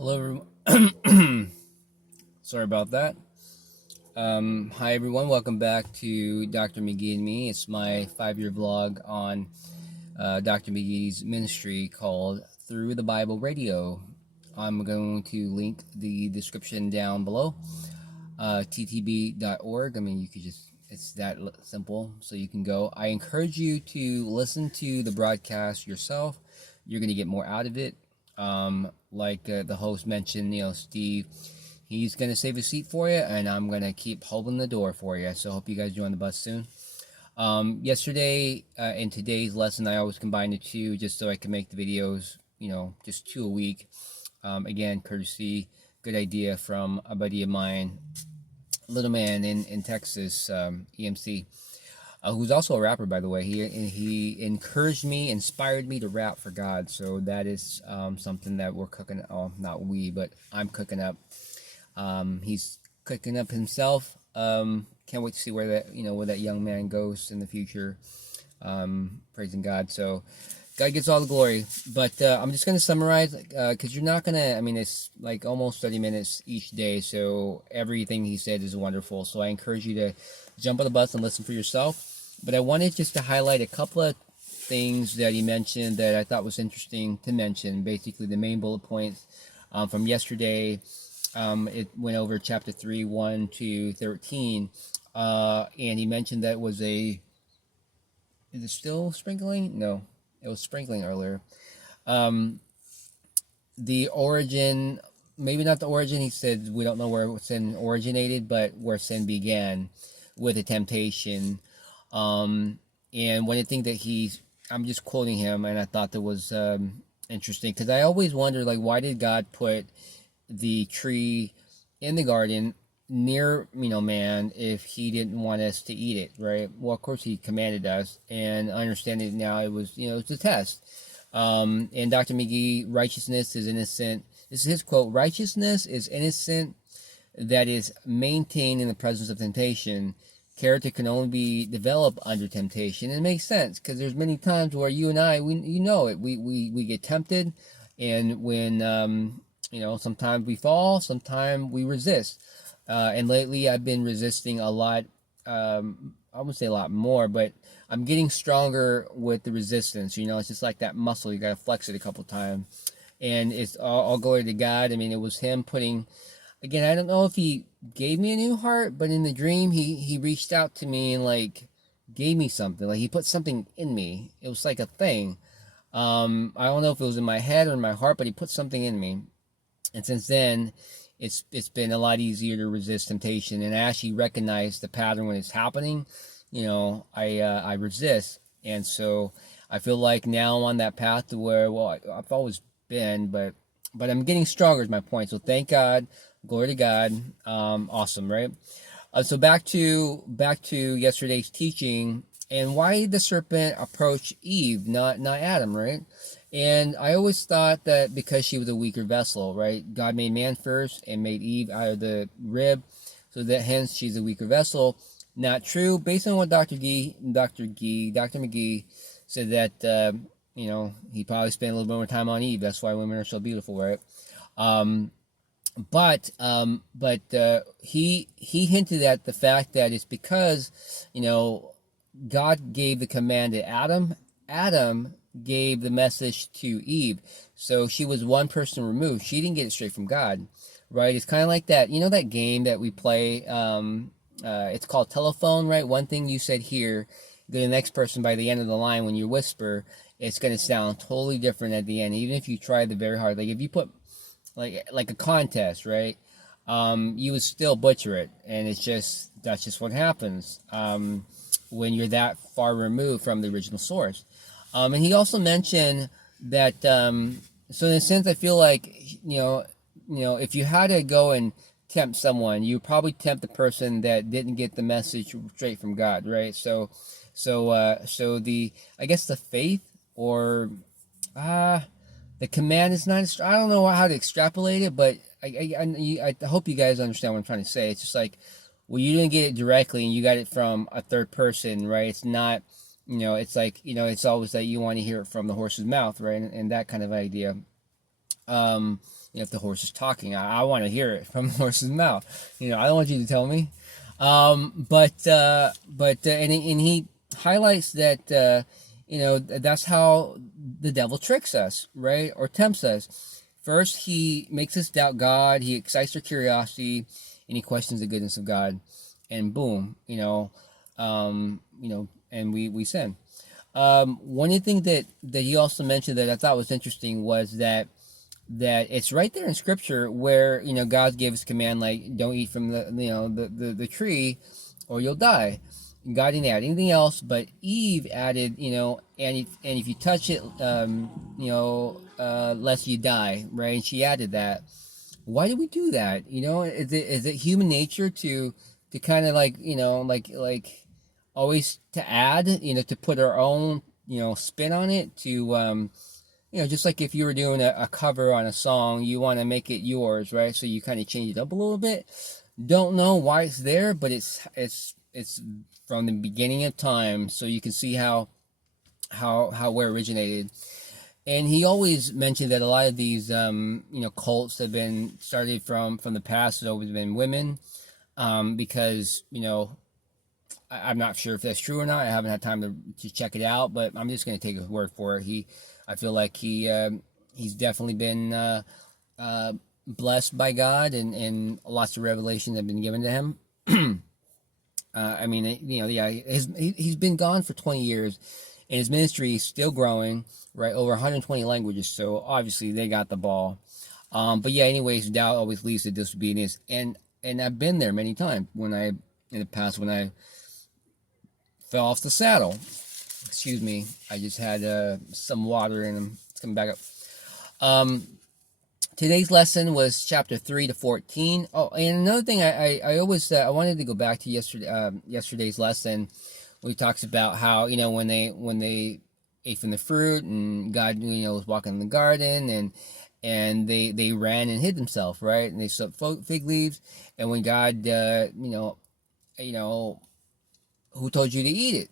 Hello, everyone. Sorry about that. Hi, everyone. Welcome back to Dr. McGee and Me. It's my 5-year vlog on Dr. McGee's ministry called Through the Bible Radio. I'm going to link the description down below, ttb.org. I mean, you could just, it's that simple, so you can go. I encourage you to listen to the broadcast yourself. You're going to get more out of it. Like the host mentioned, Steve, he's going to save a seat for you, and I'm going to keep holding the door for you. So I hope you guys join the bus soon. Yesterday and today's lesson, I always combine the two just so I can make the videos, just 2 a week. Again, courtesy, good idea from a buddy of mine, little man in Texas, EMC. Who's also a rapper, by the way. He encouraged me, inspired me to rap for God. So that is something that we're cooking. Oh, not we, but I'm cooking up. He's cooking up himself. Can't wait to see where that young man goes in the future. Praising God. So God gets all the glory. But I'm just gonna summarize because you're not gonna. I mean, it's like almost 30 minutes each day. So everything he said is wonderful. So I encourage you to jump on the bus and listen for yourself. But I wanted just to highlight a couple of things that he mentioned that I thought was interesting to mention. Basically, the main bullet points from yesterday. It went over chapter 3, 1 to 13. And he mentioned that was is it still sprinkling? No, it was sprinkling earlier. The origin, maybe not the origin, he said we don't know where sin originated, but where sin began with a temptation. And one of the things that I'm just quoting him, and I thought that was interesting, because I always wonder, like, why did God put the tree in the garden near, man, if he didn't want us to eat it, right? Well, of course he commanded us, and I understand it now. It was, it's a test. And Dr. McGee, righteousness is innocent. This is his quote: righteousness is innocent that is maintained in the presence of temptation. Character can only be developed under temptation. And it makes sense, because there's many times where you and I, we get tempted, and when sometimes we fall, sometimes we resist. And lately I've been resisting a lot. I wouldn't say a lot more, but I'm getting stronger with the resistance. It's just like that muscle. You got to flex it a couple times. And it's all glory to God. I mean, it was him putting, again, I don't know if he gave me a new heart, but in the dream, he reached out to me and, like, gave me something. Like, he put something in me. It was like a thing. I don't know if it was in my head or in my heart, but he put something in me. And since then, it's been a lot easier to resist temptation. And I actually recognize the pattern when it's happening. I resist. And so I feel like now I'm on that path to where, well, I've always been, but I'm getting stronger is my point. So thank God. Glory to God. Awesome, right? So back to yesterday's teaching, and why the serpent approached Eve, not Adam, right? And I always thought that because she was a weaker vessel, right? God made man first and made Eve out of the rib, so that hence she's a weaker vessel. Not true. Based on what Dr. McGee said, that he probably spent a little bit more time on Eve. That's why women are so beautiful, right? But he hinted at the fact that it's because God gave the command to Adam. Adam gave the message to Eve, so she was one person removed. She didn't get it straight from God, right? It's kind of like that that game that we play. It's called telephone, right? One thing you said here, the next person by the end of the line, when you whisper, it's going to sound totally different at the end, even if you try the very hard. Like if you put like a contest, right? You would still butcher it, and that's just what happens when you're that far removed from the original source. And he also mentioned that, so in a sense, I feel like if you had to go and tempt someone, you probably tempt the person that didn't get the message straight from God, right? So the, I guess, the faith, or the command is not, I don't know how to extrapolate it, but I hope you guys understand what I'm trying to say. It's just like, well, you didn't get it directly and you got it from a third person, right? It's not, it's like, it's always that you want to hear it from the horse's mouth, right? And that kind of idea. if the horse is talking, I want to hear it from the horse's mouth. I don't want you to tell me. And he highlights that that's how the devil tricks us, right, or tempts us. First, he makes us doubt God. He excites our curiosity, and he questions the goodness of God, and boom, and we sin. One of the things that he also mentioned that I thought was interesting was that it's right there in Scripture where God gave us command, like, don't eat from the tree, or you'll die. God didn't add anything else, but Eve added, and if you touch it, lest you die, right? And she added that. Why do we do that? Is it human nature to kind of like always to add, to put our own spin on it, to just like if you were doing a cover on a song, you want to make it yours, right? So you kind of change it up a little bit. Don't know why it's there, but it's from the beginning of time, so you can see how where it originated. And he always mentioned that a lot of these cults have been started from the past. It's always been women, because I'm not sure if that's true or not. I haven't had time to check it out, but I'm just going to take his word for it. I feel like he's definitely been blessed by God, and lots of revelation have been given to him. He's been gone for 20 years, and his ministry is still growing, right? Over 120 languages, so obviously they got the ball. But yeah, anyways, doubt always leads to disobedience, and I've been there many times in the past when I fell off the saddle. Excuse me, I just had some water and it's coming back up. Today's lesson was chapter 3 to 14. Oh, and another thing, I always I wanted to go back to yesterday's lesson, where he talks about how when they ate from the fruit, and God was walking in the garden, and they ran and hid themselves, right? And they sowed fig leaves, and when God who told you to eat it?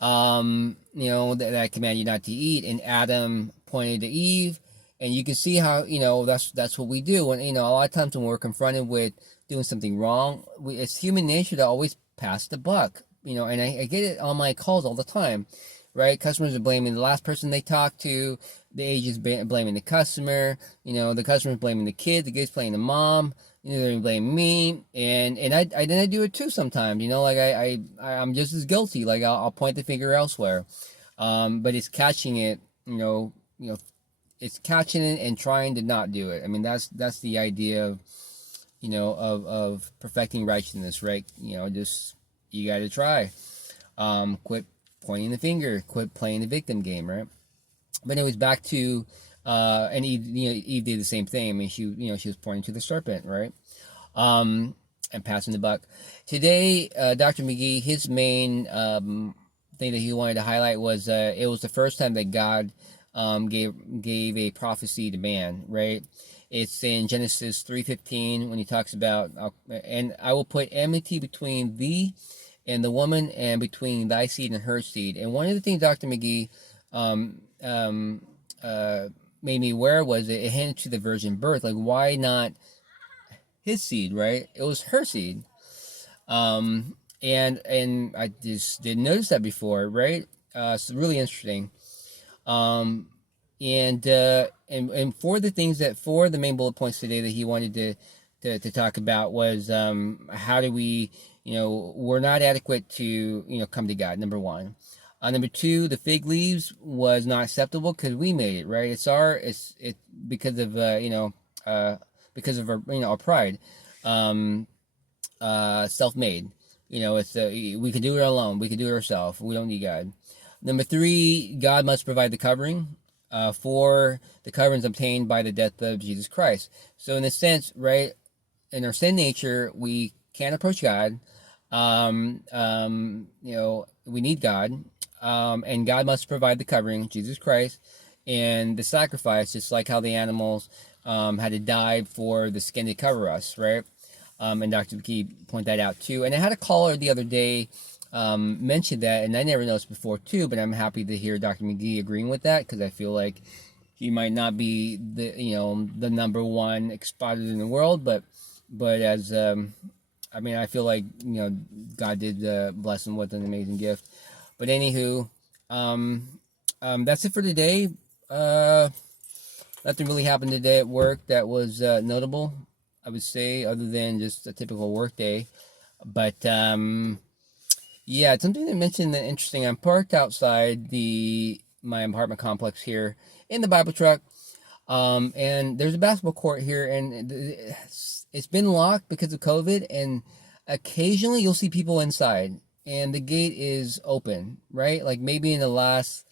That I command you not to eat. And Adam pointed to Eve, and you can see how that's what we do. And a lot of times when we're confronted with doing something wrong, it's human nature to always pass the buck. And I get it on my calls all the time, right? Customers are blaming the last person they talked to. The agent's blaming the customer. The customer's blaming the kid. The kid's blaming the mom. They're blaming me, and I do it too sometimes. Like I'm just as guilty. Like I'll point the finger elsewhere, but it's catching it. It's catching it and trying to not do it. I mean, that's the idea of of perfecting righteousness, right? Just you got to try. Quit pointing the finger. Quit playing the victim game, right? But anyways, back to and Eve did the same thing. I mean, she was pointing to the serpent, right? And passing the buck. Today, Dr. McGee, his main thing that he wanted to highlight was it was the first time that God gave a prophecy to man, right? It's in Genesis 3:15 when he talks about, and I will put enmity between thee and the woman, and between thy seed and her seed. And one of the things Dr. McGee made me aware was it hinted to the virgin birth. Like, why not his seed, right? It was her seed. And I just didn't notice that before, right? It's really interesting. And for the things for the main bullet points today that he wanted to talk about was how do we, we're not adequate to come to God, number one. Number two, the fig leaves was not acceptable because we made it, right? It's because of because of our pride, self-made. It's we can do it alone. We can do it ourselves. We don't need God. Number three, God must provide the covering. For the coverings obtained by the death of Jesus Christ. So in a sense, right, in our sin nature, we can't approach God. We need God. And God must provide the covering, Jesus Christ, and the sacrifice, just like how the animals had to die for the skin to cover us, right? And Dr. McGee pointed that out too. And I had a caller the other day mention that, and I never noticed before too, but I'm happy to hear Dr. McGee agreeing with that, because I feel like You might not be the number one expositor in the world, but as I mean, I feel like God did bless him with an amazing gift. But anywho, that's it for today. Uh, Nothing really happened today at work that was notable, I would say, other than just a typical work day. But yeah, something that mentioned that interesting. I'm parked outside my apartment complex here in the Bible truck, and there's a basketball court here, and it's been locked because of COVID, and occasionally you'll see people inside, and the gate is open, right? Like maybe in the last,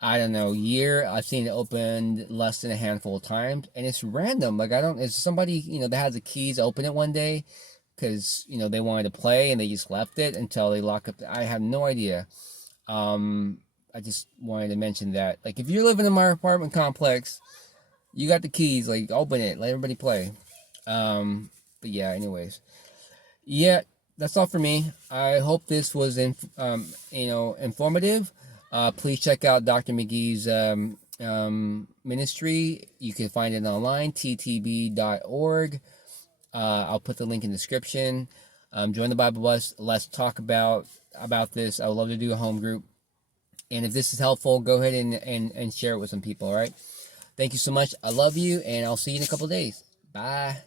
I don't know, year, I've seen it opened less than a handful of times, and it's random. Like I don't, it's somebody that has the keys open it one day because they wanted to play and they just left it until they lock up. I have no idea. I just wanted to mention that. Like if you're living in my apartment complex, you got the keys. Like open it, let everybody play. But yeah, anyways, yeah, that's all for me. I hope this was informative. Please check out Dr. McGee's ministry. You can find it online, ttb.org. I'll put the link in the description. Join the Bible Bus. Let's talk about this. I would love to do a home group. And if this is helpful, go ahead and share it with some people, all right? Thank you so much. I love you, and I'll see you in a couple days. Bye.